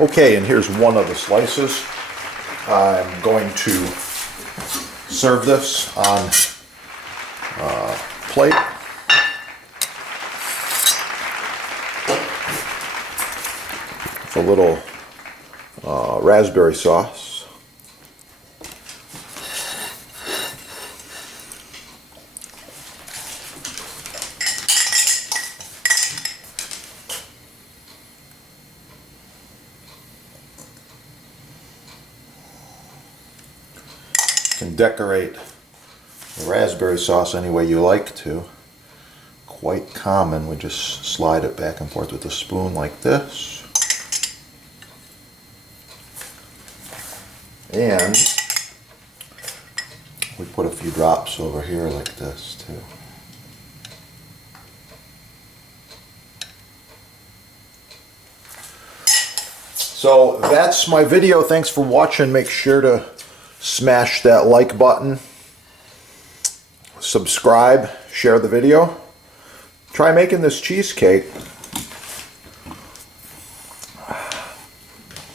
Okay, and here's one of the slices. I'm going to serve this on a plate. With a little raspberry sauce. You can decorate the raspberry sauce any way you like to. Quite common. We just slide it back and forth with a spoon like this. And we put a few drops over here like this too. So that's my video. Thanks for watching. Make sure to smash that like button, subscribe, share the video. Try making this cheesecake.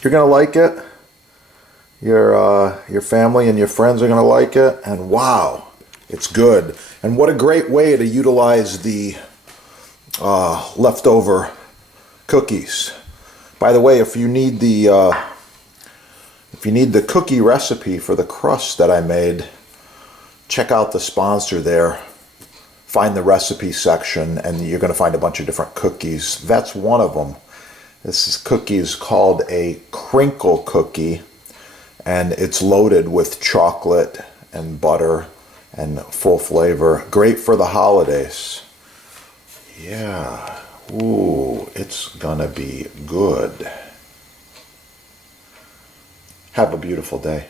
You're gonna like it. Your family and your friends are gonna like it, and wow, it's good. And what a great way to utilize the leftover cookies. By the way, if you need the cookie recipe for the crust that I made, check out the sponsor there. Find the recipe section, and you're going to find a bunch of different cookies. That's one of them. This cookie is called a crinkle cookie, and it's loaded with chocolate and butter and full flavor. Great for the holidays. Yeah. Ooh, it's gonna be good. Have a beautiful day.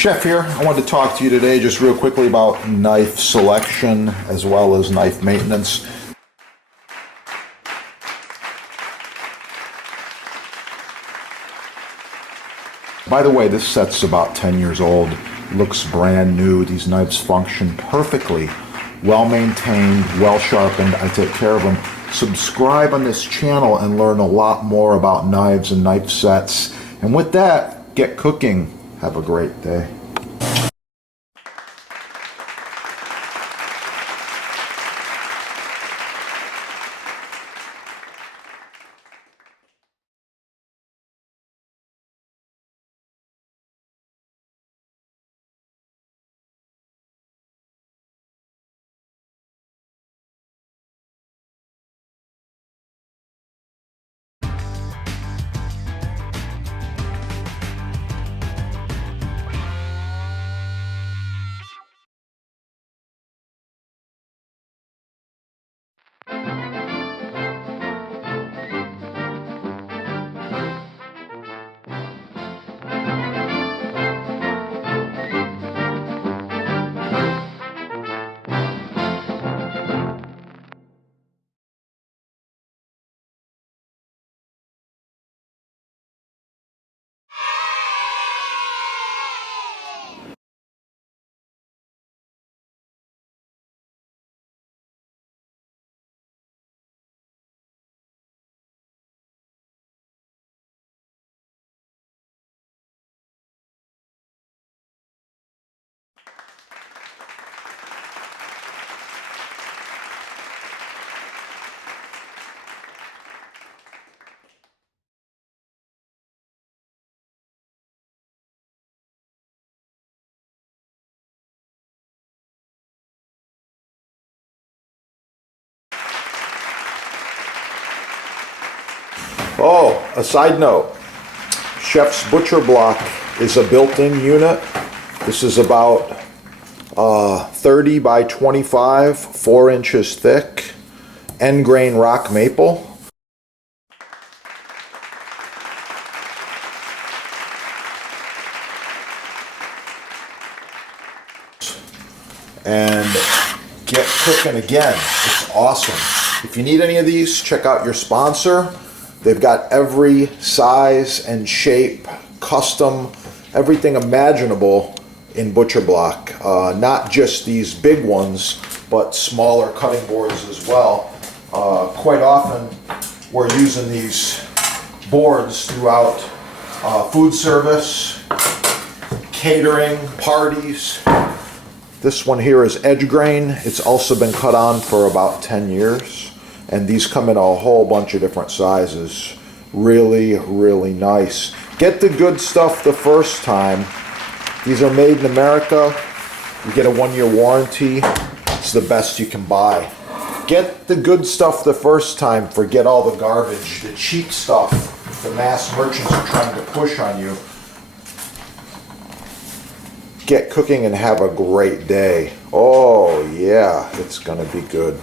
Chef here. I wanted to talk to you today just real quickly about knife selection as well as knife maintenance. By the way, this set's about 10 years old. Looks brand new. These knives function perfectly. Well maintained, well sharpened. I take care of them. Subscribe on this channel and learn a lot more about knives and knife sets. And with that, get cooking. Have a great day. Oh, a side note, Chef's Butcher Block is a built-in unit. This is about 30 by 25, 4 inches thick, end grain rock maple. And get cooking again. It's awesome. If you need any of these, check out your sponsor. They've got every size and shape, custom, everything imaginable in Butcher Block. Not just these big ones, but smaller cutting boards as well. Quite often we're using these boards throughout food service, catering, parties. This one here is edge grain. It's also been cut on for about 10 years. And these come in a whole bunch of different sizes. Really, really nice. Get the good stuff the first time. These are made in America. You get a 1-year warranty. It's the best you can buy. Get the good stuff the first time. Forget all the garbage, the cheap stuff the mass merchants are trying to push on you. Get cooking and have a great day. Oh yeah, it's gonna be good.